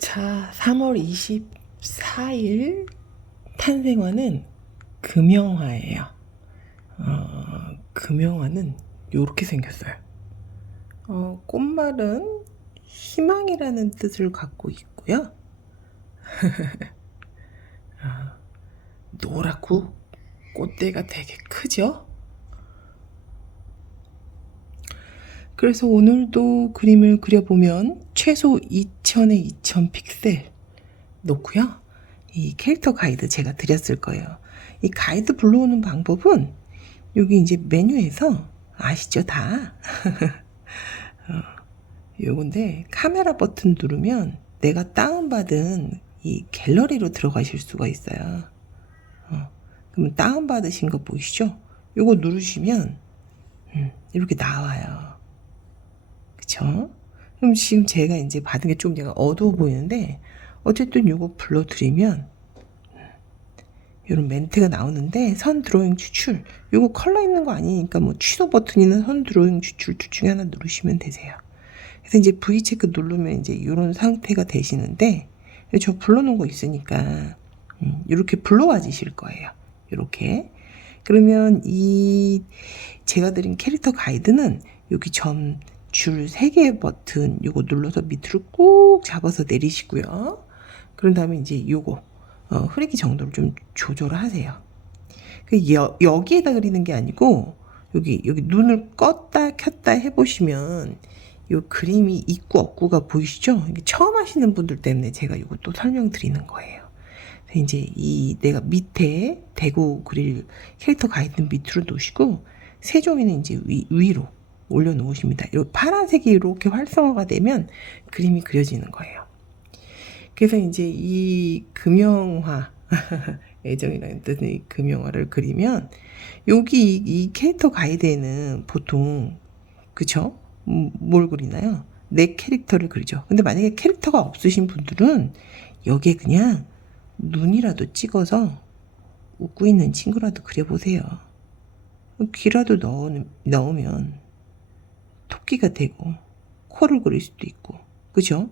자, 3월 24일 탄생화는 금영화예요. 금영화는 이렇게 생겼어요. 꽃말은 희망이라는 뜻을 갖고 있고요. 노랗고 꽃대가 되게 크죠? 그래서 오늘도 그림을 그려보면 최소 2000에 2000 픽셀 놓고요. 이 캐릭터 가이드 제가 드렸을 거예요. 이 가이드 불러오는 방법은 여기 이제 메뉴에서 아시죠 다? 요건데 카메라 버튼 누르면 내가 다운받은 이 갤러리로 들어가실 수가 있어요. 그러면 다운받으신 거 보이시죠? 요거 누르시면 이렇게 나와요. 그쵸? 그럼 지금 제가 이제 받은 게 좀 약간 어두워 보이는데 어쨌든 요거 불러드리면 이런 멘트가 나오는데 선 드로잉 추출 요거 컬러 있는 거 아니니까 뭐 취소 버튼이나 선 드로잉 추출 둘 중에 하나 누르시면 되세요. 그래서 이제 V 체크 누르면 이제 이런 상태가 되시는데 저 불러놓은 거 있으니까 이렇게 불러와 주실 거예요. 이렇게 그러면 이 제가 드린 캐릭터 가이드는 여기 점 줄 3개 버튼 요거 눌러서 밑으로 꾹 잡아서 내리시고요. 그런 다음에 이제 요거 흐리기 정도를 좀 조절하세요. 여기에다 그리는 게 아니고 여기 눈을 껐다 켰다 해보시면 요 그림이 있고 없고가 보이시죠? 이게 처음 하시는 분들 때문에 제가 이거 또 설명드리는 거예요. 이제 이 내가 밑에 대고 그릴 캐릭터 가이드 밑으로 놓으시고 세 종이는 이제 위로 올려놓으십니다. 이 파란색이 이렇게 활성화가 되면 그림이 그려지는 거예요. 그래서 이제 이 금영화 애정이라는 뜻의 금영화를 그리면 여기 이 캐릭터 가이드에는 보통 그쵸? 뭘 그리나요? 내 캐릭터를 그리죠. 근데 만약에 캐릭터가 없으신 분들은 여기에 그냥 눈이라도 찍어서 웃고 있는 친구라도 그려보세요. 귀라도 넣으면 토끼가 되고 코를 그릴 수도 있고 그죠?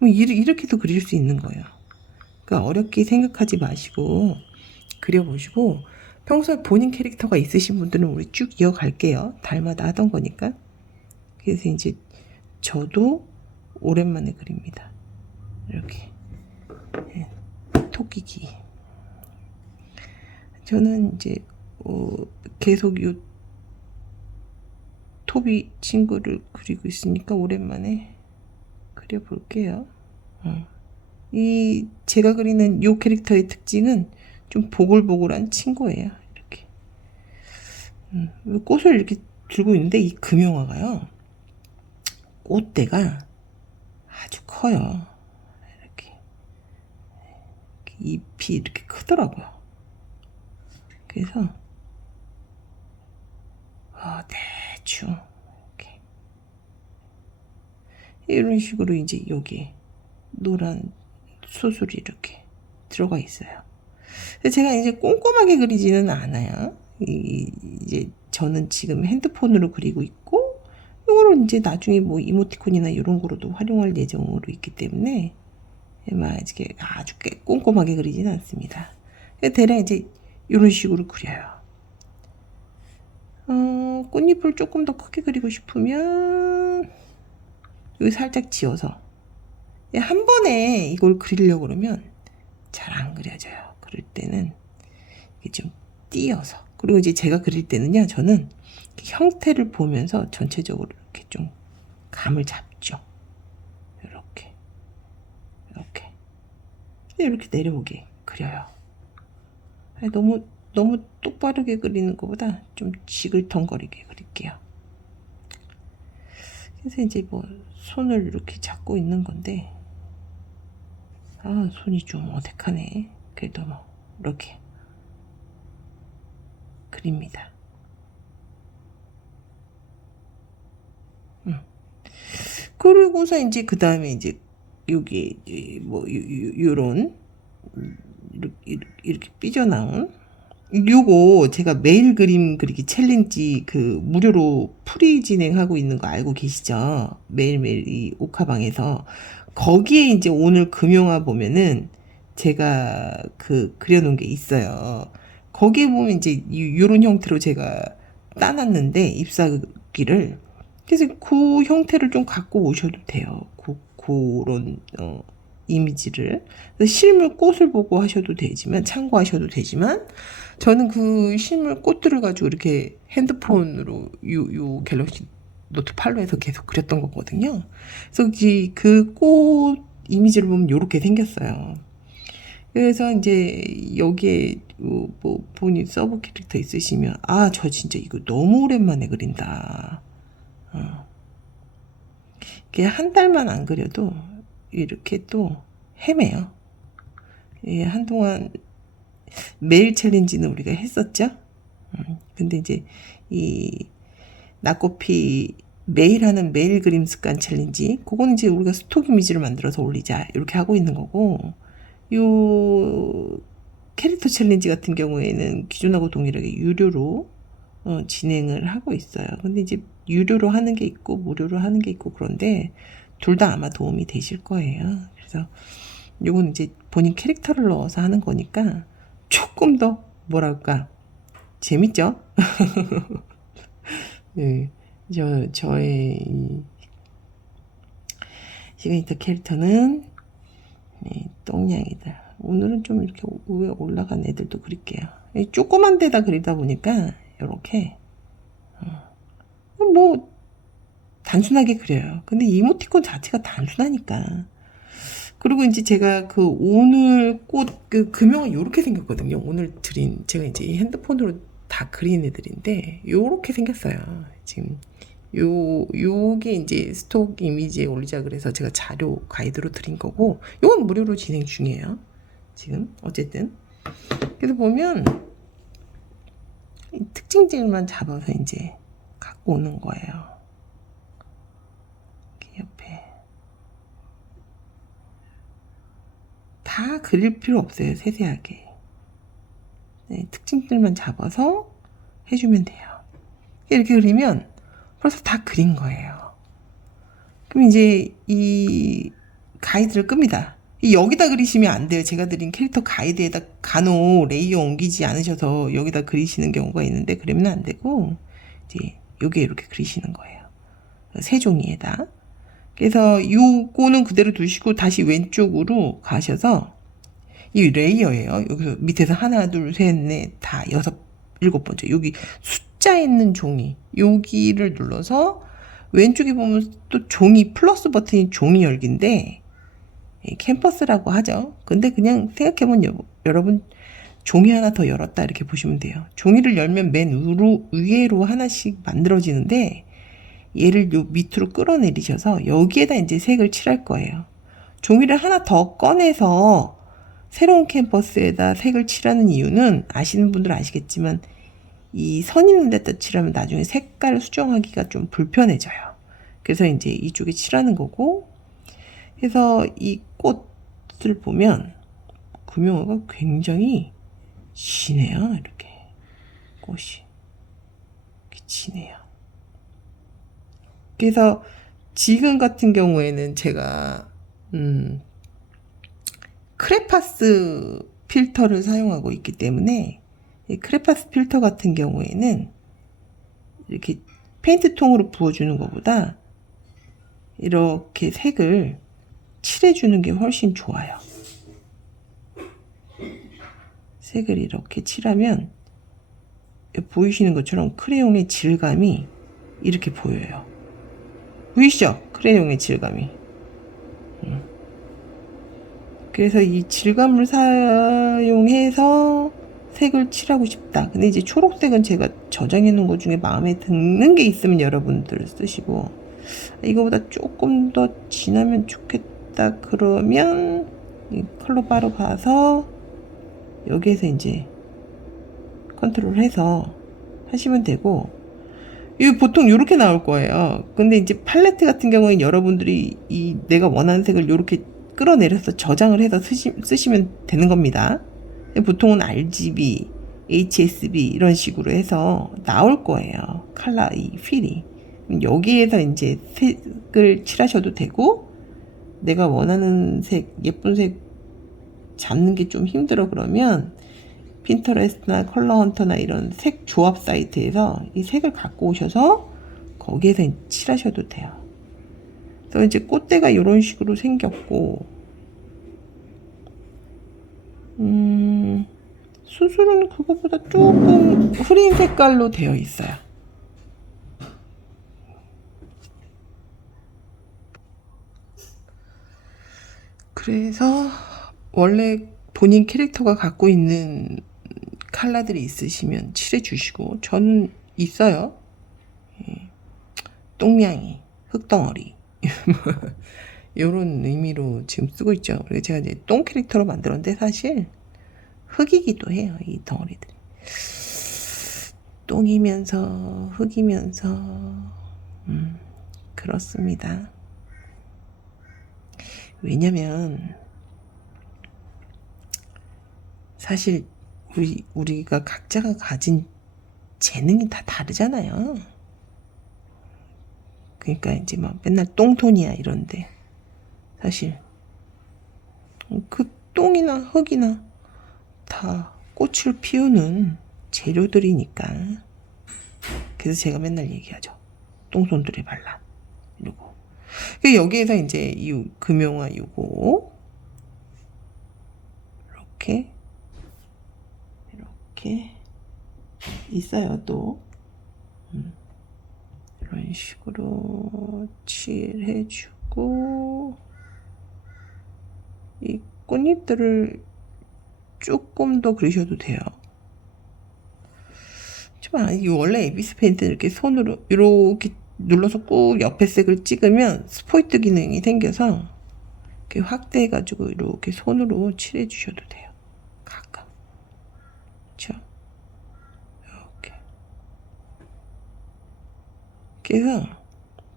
이렇게도 그릴 수 있는 거예요. 그러니까 어렵게 생각하지 마시고 그려보시고 평소에 본인 캐릭터가 있으신 분들은 우리 쭉 이어갈게요. 달마다 하던 거니까. 그래서 이제 저도 오랜만에 그립니다. 이렇게 토끼기. 저는 이제 계속 요 토비 친구를 그리고 있으니까 오랜만에 그려볼게요. 이 제가 그리는 요 캐릭터의 특징은 좀 보글보글한 친구예요. 이렇게 꽃을 이렇게 들고 있는데 이 금영화가요 꽃대가 아주 커요. 이렇게 잎이 이렇게 크더라고요. 그래서 대충 이렇게 이런 식으로 이제 여기 노란 수술이 이렇게 들어가 있어요. 제가 이제 꼼꼼하게 그리지는 않아요. 이제 저는 지금 핸드폰으로 그리고 있고 이거를 이제 나중에 뭐 이모티콘이나 이런 거로도 활용할 예정으로 있기 때문에 이렇게 아주 꼼꼼하게 그리지는 않습니다. 대략 이제 이런 식으로 그려요. 꽃잎을 조금 더 크게 그리고 싶으면 여기 살짝 지어서 한 번에 이걸 그리려고 그러면 잘 안 그려져요. 그럴 때는 이게 좀 띄어서 그리고 이제 제가 그릴 때는요 저는 형태를 보면서 전체적으로 이렇게 좀 감을 잡죠. 이렇게 내려오게 그려요. 너무 똑바르게 그리는 것보다 좀 지글텅거리게 그릴게요. 그래서 이제 뭐 손을 이렇게 잡고 있는 건데 손이 좀 어색하네. 그래도 뭐 이렇게 그립니다. 그리고서 이제 그 다음에 이제 여기 뭐 요런 이렇게 삐져나온 요거 제가 매일 그림 그리기 챌린지 그 무료로 프리 진행하고 있는 거 알고 계시죠? 매일매일 이 옥화방에서 거기에 이제 오늘 금용화 보면은 제가 그려놓은 게 있어요. 거기에 보면 이제 요런 형태로 제가 따놨는데 잎사귀를. 그래서 그 형태를 좀 갖고 오셔도 돼요. 그런 이미지를. 실물 꽃을 보고 하셔도 되지만, 참고하셔도 되지만, 저는 그 실물 꽃들을 가지고 이렇게 핸드폰으로 요 갤럭시 노트 8로에서 계속 그렸던 거거든요. 그래서 그 꽃 이미지를 보면 요렇게 생겼어요. 그래서 이제 여기에 뭐 본인 서브 캐릭터 있으시면, 아, 저 진짜 이거 너무 오랜만에 그린다. 이게 한 달만 안 그려도 이렇게 또 헤매요. 예, 한동안 매일 챌린지는 우리가 했었죠. 근데 이제 이 낙코피 매일 하는 매일 그림 습관 챌린지, 그거는 이제 우리가 스톡 이미지를 만들어서 올리자 이렇게 하고 있는 거고, 요 캐릭터 챌린지 같은 경우에는 기존하고 동일하게 유료로 진행을 하고 있어요. 근데 이제 유료로 하는 게 있고 무료로 하는 게 있고, 그런데 둘 다 아마 도움이 되실 거예요. 그래서 요건 이제 본인 캐릭터를 넣어서 하는 거니까 조금 더 뭐랄까 재밌죠? 네, 저의 이 시그니처 캐릭터는 똥냥이다. 오늘은 좀 이렇게 위에 올라간 애들도 그릴게요. 조그만 데다 그리다 보니까 이렇게 뭐 단순하게 그려요. 근데 이모티콘 자체가 단순하니까. 그리고 이제 제가 오늘 꽃 금형은 이렇게 생겼거든요. 오늘 드린 제가 이제 핸드폰으로 다 그린 애들인데 요렇게 생겼어요. 지금 요게 이제 스톡 이미지에 올리자 그래서 제가 자료 가이드로 드린 거고, 요건 무료로 진행 중이에요. 지금 어쨌든 그래서 보면 특징들만 잡아서 이제 갖고 오는 거예요. 옆에 다 그릴 필요 없어요. 세세하게. 네, 특징들만 잡아서 해주면 돼요. 이렇게 그리면 벌써 다 그린 거예요. 그럼 이제 이 가이드를 끕니다. 여기다 그리시면 안 돼요. 제가 드린 캐릭터 가이드에다 간혹 레이어 옮기지 않으셔서 여기다 그리시는 경우가 있는데, 그러면 안 되고 이제 여기에 이렇게 그리시는 거예요. 세 종이에다. 그래서 요거는 그대로 두시고 다시 왼쪽으로 가셔서 이 레이어예요. 여기서 밑에서 하나, 둘, 셋, 넷, 다 여섯, 일곱 번째 여기 숫자 있는 종이, 여기를 눌러서 왼쪽에 보면 또 종이 플러스 버튼이 종이 열기인데 캔버스라고 하죠. 근데 그냥 생각해보면 여러분 종이 하나 더 열었다 이렇게 보시면 돼요. 종이를 열면 맨 위로 하나씩 만들어지는데 얘를 요 밑으로 끌어내리셔서 여기에다 이제 색을 칠할 거예요. 종이를 하나 더 꺼내서 새로운 캔버스에다 색을 칠하는 이유는 아시는 분들은 아시겠지만 이 선 있는 데다 칠하면 나중에 색깔을 수정하기가 좀 불편해져요. 그래서 이제 이쪽에 칠하는 거고, 그래서 이 꽃을 보면 금용화가 굉장히 진해요. 이렇게 꽃이 이렇게 진해요. 그래서 지금 같은 경우에는 제가 크레파스 필터를 사용하고 있기 때문에, 이 크레파스 필터 같은 경우에는 이렇게 페인트 통으로 부어주는 것보다 이렇게 색을 칠해주는 게 훨씬 좋아요. 색을 이렇게 칠하면 보이시는 것처럼 크레용의 질감이 이렇게 보여요. 보이시죠? 크레용의 질감이. 그래서 이 질감을 사용해서 색을 칠하고 싶다. 근데 이제 초록색은 제가 저장해 놓은 것 중에 마음에 드는 게 있으면 여러분들 쓰시고, 이거보다 조금 더 진하면 좋겠다 그러면 이 컬러 바로 가서 여기에서 이제 컨트롤 해서 하시면 되고, 이거 보통 이렇게 나올 거예요. 근데 이제 팔레트 같은 경우에는 여러분들이 이 내가 원하는 색을 이렇게 끌어내려서 저장을 해서 쓰시면 되는 겁니다. 보통은 RGB, HSB 이런 식으로 해서 나올 거예요. 컬러 이 필이. 여기에서 이제 색을 칠하셔도 되고, 내가 원하는 색, 예쁜 색 잡는 게 좀 힘들어 그러면 핀터레스트나 컬러헌터나 이런 색 조합 사이트에서 이 색을 갖고 오셔서 거기에서 칠하셔도 돼요. 그래서 이제 꽃대가 이런 식으로 생겼고, 수술은 그것보다 조금 흐린 색깔로 되어 있어요. 그래서 원래 본인 캐릭터가 갖고 있는 컬러들이 있으시면 칠해 주시고, 저는 있어요. 똥냥이, 흙덩어리 이런 의미로 지금 쓰고 있죠. 그래서 제가 이제 똥 캐릭터로 만들었는데 사실 흙이기도 해요. 이 덩어리들이 똥이면서 흙이면서 그렇습니다. 왜냐면 사실 우리가 각자가 가진 재능이 다 다르잖아요. 그러니까 이제 막 맨날 똥톤이야 이런데 사실 그 똥이나 흙이나 다 꽃을 피우는 재료들이니까. 그래서 제가 맨날 얘기하죠. 똥손들의 반란 이러고. 여기에서 이제 이 금용화 요거 이렇게 있어요. 또 이런 식으로 칠해주고, 이 꽃잎들을 조금 더 그리셔도 돼요. 이 원래 에비스 페인트는 이렇게 손으로 이렇게 눌러서 꾹 옆에 색을 찍으면 스포이트 기능이 생겨서 이렇게 확대해가지고 이렇게 손으로 칠해 주셔도 돼요. 가끔. 그렇죠? 이렇게. 그래서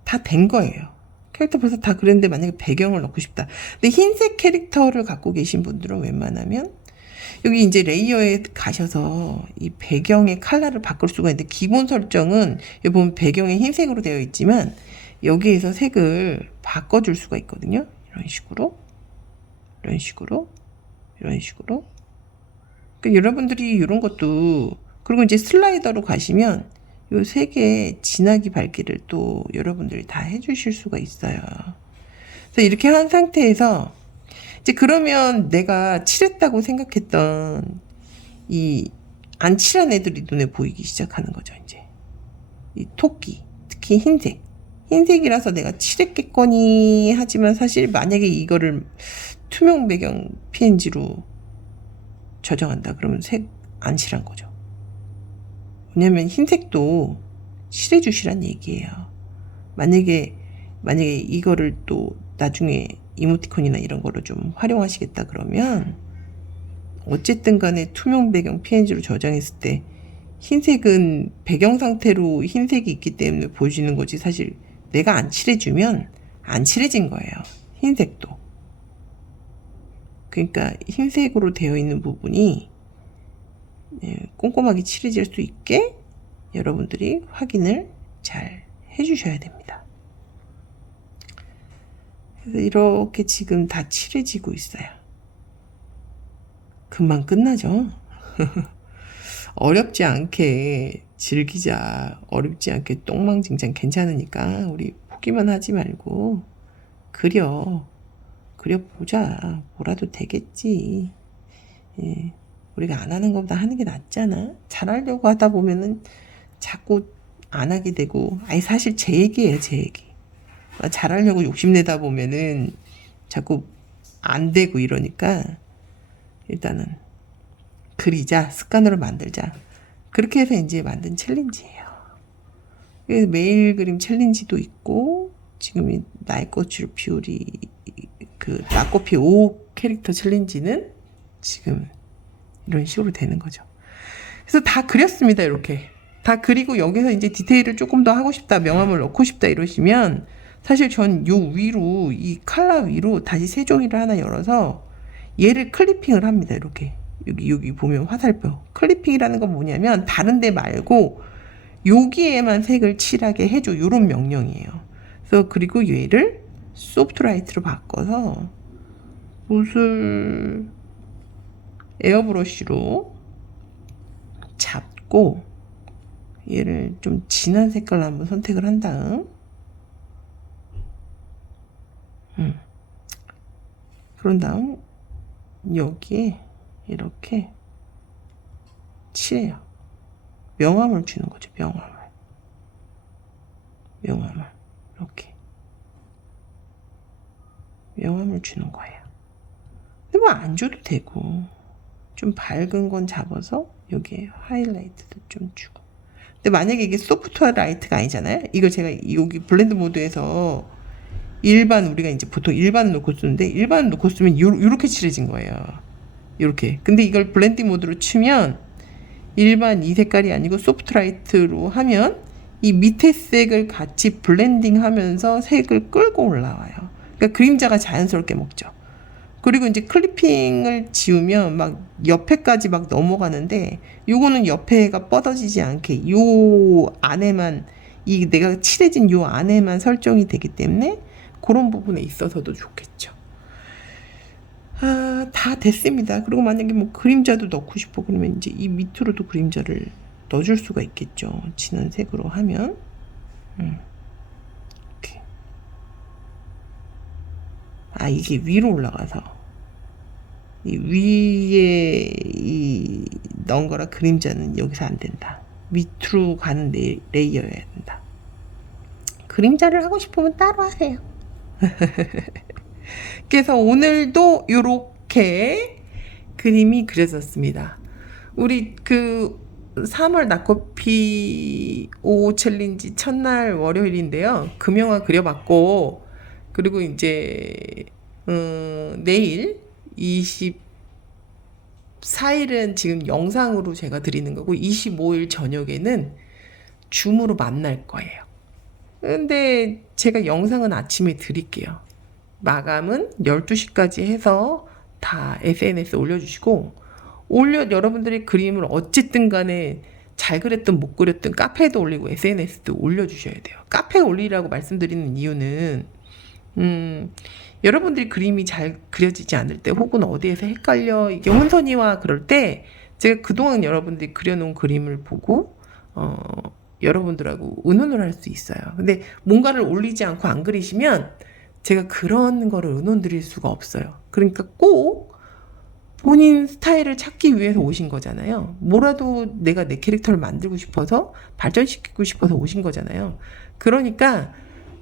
다 된 거예요. 캐릭터 벌써 다 그렸는데 만약에 배경을 넣고 싶다. 근데 흰색 캐릭터를 갖고 계신 분들은 웬만하면 여기 이제 레이어에 가셔서 이 배경의 컬러를 바꿀 수가 있는데, 기본 설정은 여기 보면 배경이 흰색으로 되어 있지만 여기에서 색을 바꿔줄 수가 있거든요. 이런 식으로 그러니까 여러분들이 이런 것도, 그리고 이제 슬라이더로 가시면 요 색의 진하기 밝기를 또 여러분들이 다 해주실 수가 있어요. 그래서 이렇게 한 상태에서 이제 그러면 내가 칠했다고 생각했던 이 안 칠한 애들이 눈에 보이기 시작하는 거죠. 이제 이 토끼, 특히 흰색이라서 내가 칠했겠거니 하지만 사실 만약에 이거를 투명 배경 PNG로 저장한다 그러면 색 안 칠한 거죠. 왜냐면 흰색도 칠해 주시란 얘기예요. 만약에 이거를 또 나중에 이모티콘이나 이런 거로 좀 활용하시겠다 그러면 어쨌든 간에 투명 배경 PNG로 저장했을 때 흰색은 배경 상태로 흰색이 있기 때문에 보여지는 거지, 사실 내가 안 칠해주면 안 칠해진 거예요. 흰색도. 그러니까 흰색으로 되어 있는 부분이 꼼꼼하게 칠해질 수 있게 여러분들이 확인을 잘 해주셔야 됩니다. 그래서 이렇게 지금 다 칠해지고 있어요. 금방 끝나죠. 어렵지 않게 즐기자. 어렵지 않게 똥망진장 괜찮으니까 우리 포기만 하지 말고 그려보자. 뭐라도 되겠지. 예, 우리가 안 하는 것보다 하는 게 낫잖아. 잘하려고 하다 보면은 자꾸 안 하게 되고, 사실 제 얘기예요, 제 얘기. 잘하려고 욕심내다 보면은 자꾸 안 되고 이러니까 일단은 그리자, 습관으로 만들자. 그렇게 해서 이제 만든 챌린지예요. 그래서 매일 그림 챌린지도 있고, 지금 이 나의 꽃을 피우리 나꽃피 5 캐릭터 챌린지는 지금 이런 식으로 되는 거죠. 그래서 다 그렸습니다. 이렇게 다 그리고 여기서 이제 디테일을 조금 더 하고 싶다, 명암을 넣고 싶다 이러시면 사실 전 요 위로, 이 컬러 위로 다시 세 종이를 하나 열어서 얘를 클리핑을 합니다. 이렇게 여기 보면 화살표 클리핑이라는 건 뭐냐면 다른 데 말고 여기에만 색을 칠하게 해줘, 요런 명령이에요. 그래서 그리고 얘를 소프트라이트로 바꿔서 붓을 에어브러쉬로 잡고 얘를 좀 진한 색깔로 한번 선택을 한 다음 그런 다음 여기에 이렇게 칠해요. 명암을 주는 거죠. 명암을 이렇게 명암을 주는 거예요. 근데 뭐 안 줘도 되고 좀 밝은 건 잡아서 여기에 하이라이트도 좀 주고. 근데 만약에 이게 소프트 라이트가 아니잖아요. 이거 제가 여기 블렌드 모드에서 일반 우리가 이제 보통 일반을 놓고 쓰는데 일반을 놓고 쓰면 요렇게 칠해진 거예요. 요렇게. 근데 이걸 블렌드 모드로 치면 일반 이 색깔이 아니고 소프트 라이트로 하면 이 밑에 색을 같이 블렌딩 하면서 색을 끌고 올라와요. 그러니까 그림자가 자연스럽게 먹죠. 그리고 이제 클리핑을 지우면 막 옆에까지 막 넘어가는데 요거는 옆에가 뻗어지지 않게 요 안에만 이 내가 칠해진 요 안에만 설정이 되기 때문에 그런 부분에 있어서도 좋겠죠. 다 됐습니다. 그리고 만약에 뭐 그림자도 넣고 싶어 그러면 이제 이 밑으로도 그림자를 넣어줄 수가 있겠죠. 진한 색으로 하면 이렇게. 이게 위로 올라가서 이 위에 이 넣은 거라 그림자는 여기서 안 된다. 밑으로 가는 레이어여야 된다. 그림자를 하고 싶으면 따로 하세요. 그래서 오늘도 이렇게 그림이 그려졌습니다. 우리 그 3월 낙커피 5 챌린지 첫날 월요일인데요. 금영화 그려봤고 그리고 이제 내일 24일은 지금 영상으로 제가 드리는 거고 25일 저녁에는 줌으로 만날 거예요. 근데 제가 영상은 아침에 드릴게요. 마감은 12시까지 해서 다 SNS에 올려주시고 여러분들이 그림을 어쨌든 간에 잘 그렸든 못 그렸든 카페에도 올리고 SNS도 올려주셔야 돼요. 카페에 올리라고 말씀드리는 이유는 여러분들이 그림이 잘 그려지지 않을 때 혹은 어디에서 헷갈려 이게 혼선이와 그럴 때 제가 그동안 여러분들이 그려놓은 그림을 보고 여러분들하고 의논을 할 수 있어요. 근데 뭔가를 올리지 않고 안 그리시면 제가 그런 거를 의논 드릴 수가 없어요. 그러니까 꼭 본인 스타일을 찾기 위해서 오신 거잖아요. 뭐라도 내가 내 캐릭터를 만들고 싶어서 발전시키고 싶어서 오신 거잖아요. 그러니까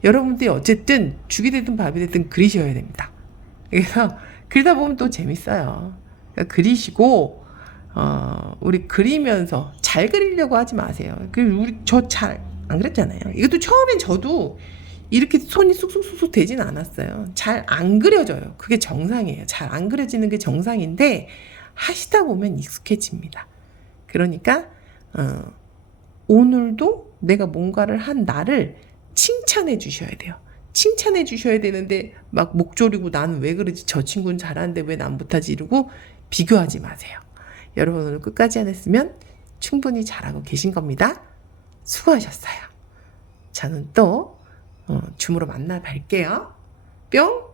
여러분들이 어쨌든 죽이 되든 밥이 되든 그리셔야 됩니다. 그래서 그리다 보면 또 재밌어요. 그러니까 그리시고 우리 그리면서 잘 그리려고 하지 마세요. 우리 저 잘 안 그렸잖아요. 이것도 처음엔 저도 이렇게 손이 쑥쑥쑥쑥 되진 않았어요. 잘 안 그려져요. 그게 정상이에요. 잘 안 그려지는 게 정상인데 하시다 보면 익숙해집니다. 그러니까 오늘도 내가 뭔가를 한 나를 칭찬해 주셔야 돼요. 칭찬해 주셔야 되는데 막 목 조리고 나는 왜 그러지? 저 친구는 잘하는데 왜 난 못하지? 이러고 비교하지 마세요. 여러분 오늘 끝까지 안 했으면 충분히 잘하고 계신 겁니다. 수고하셨어요. 저는 또 줌으로 만나 뵐게요. 뿅!